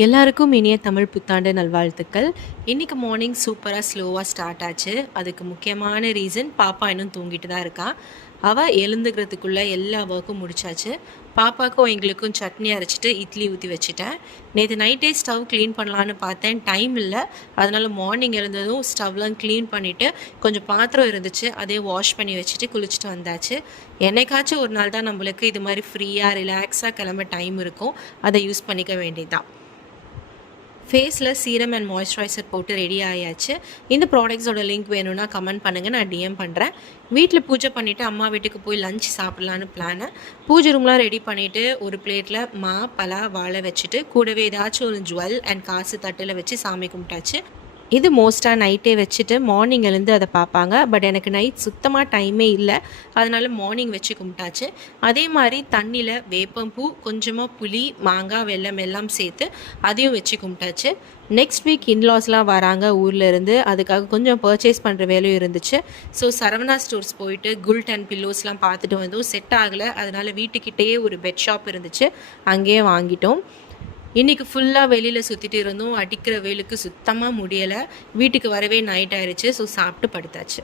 எல்லாருக்கும் இனிய தமிழ் புத்தாண்டு நல்வாழ்த்துக்கள். இன்றைக்கி மார்னிங் சூப்பராக ஸ்லோவாக ஸ்டார்ட் ஆச்சு. அதுக்கு முக்கியமான ரீசன் பாப்பா இன்னும் தூங்கிட்டு தான் இருக்கா. அவள் எழுந்துக்கிறதுக்குள்ளே எல்லா ஒர்க்கும் முடிச்சாச்சு. பாப்பாவுக்கும் எங்களுக்கும் சட்னி அரைச்சிட்டு இட்லி ஊற்றி வச்சுட்டேன். நேற்று நைட்டே ஸ்டவ் க்ளீன் பண்ணலான்னு பார்த்தேன், டைம் இல்லை. அதனால் மார்னிங் எழுந்ததும் ஸ்டவ்லாம் க்ளீன் பண்ணிவிட்டு கொஞ்சம் பாத்திரம் இருந்துச்சு, அதே வாஷ் பண்ணி வச்சுட்டு குளிச்சுட்டு வந்தாச்சு. என்னைக்காச்சும் ஒரு நாள் தான் நம்மளுக்கு இது மாதிரி ஃப்ரீயாக ரிலாக்ஸாக கிளம்ப டைம் இருக்கும். அதை யூஸ் பண்ணிக்க வேண்டியதுதான். ஃபேஸில் சீரம் அண்ட் மாய்ஸ்சரைசர் போட்டு ரெடி ஆயாச்சு. இந்த ப்ராடக்ட்ஸோட லிங்க் வேணும்னா கமெண்ட் பண்ணுங்கள், நான் டிஎம் பண்ணுறேன். வீட்டில் பூஜை பண்ணிவிட்டு அம்மா வீட்டுக்கு போய் லஞ்ச் சாப்பிட்லான்னு பிளானு. பூஜை ரூம்லாம் ரெடி பண்ணிவிட்டு ஒரு பிளேட்டில் பலா வாழை வச்சுட்டு கூடவே ஏதாச்சும் ஒரு ஜுவல் அண்ட் காசு தட்டில் வச்சு சாமி கும்பிட்டாச்சு. இது மோஸ்ட்டாக நைட்டே வச்சுட்டு மார்னிங் எழுந்து அதை பார்ப்பாங்க. பட் எனக்கு நைட் சுத்தமாக டைமே இல்லை, அதனால் மார்னிங் வச்சு கும்பிட்டாச்சு. அதே மாதிரி தண்ணியில் வேப்பம்பூ, கொஞ்சமாக புளி, மாங்காய், வெல்லம் எல்லாம் சேர்த்து அதையும் வச்சு கும்பிட்டாச்சு. நெக்ஸ்ட் வீக் இன்லாஸ்லாம் வராங்க ஊரில் இருந்து, அதுக்காக கொஞ்சம் பர்ச்சேஸ் பண்ணுற வேலையும் இருந்துச்சு. ஸோ சரவணா ஸ்டோர்ஸ் போயிட்டு குல்ட் அண்ட் பில்லோஸ்லாம் பார்த்துட்டு வந்தோம். செட் ஆகலை, அதனால் வீட்டுக்கிட்டேயே ஒரு பெட் ஷாப் இருந்துச்சு, அங்கேயே வாங்கிட்டோம். இன்றைக்கி ஃபுல்லாக வெளியில் சுற்றிட்டு இருந்தோம். அடிக்கிற வெயிலுக்கு சுத்தமாக முடியலை. வீட்டுக்கு வரவே நைட் ஆயிடுச்சு. ஸோ சாப்பிட்டு படுத்தாச்சு.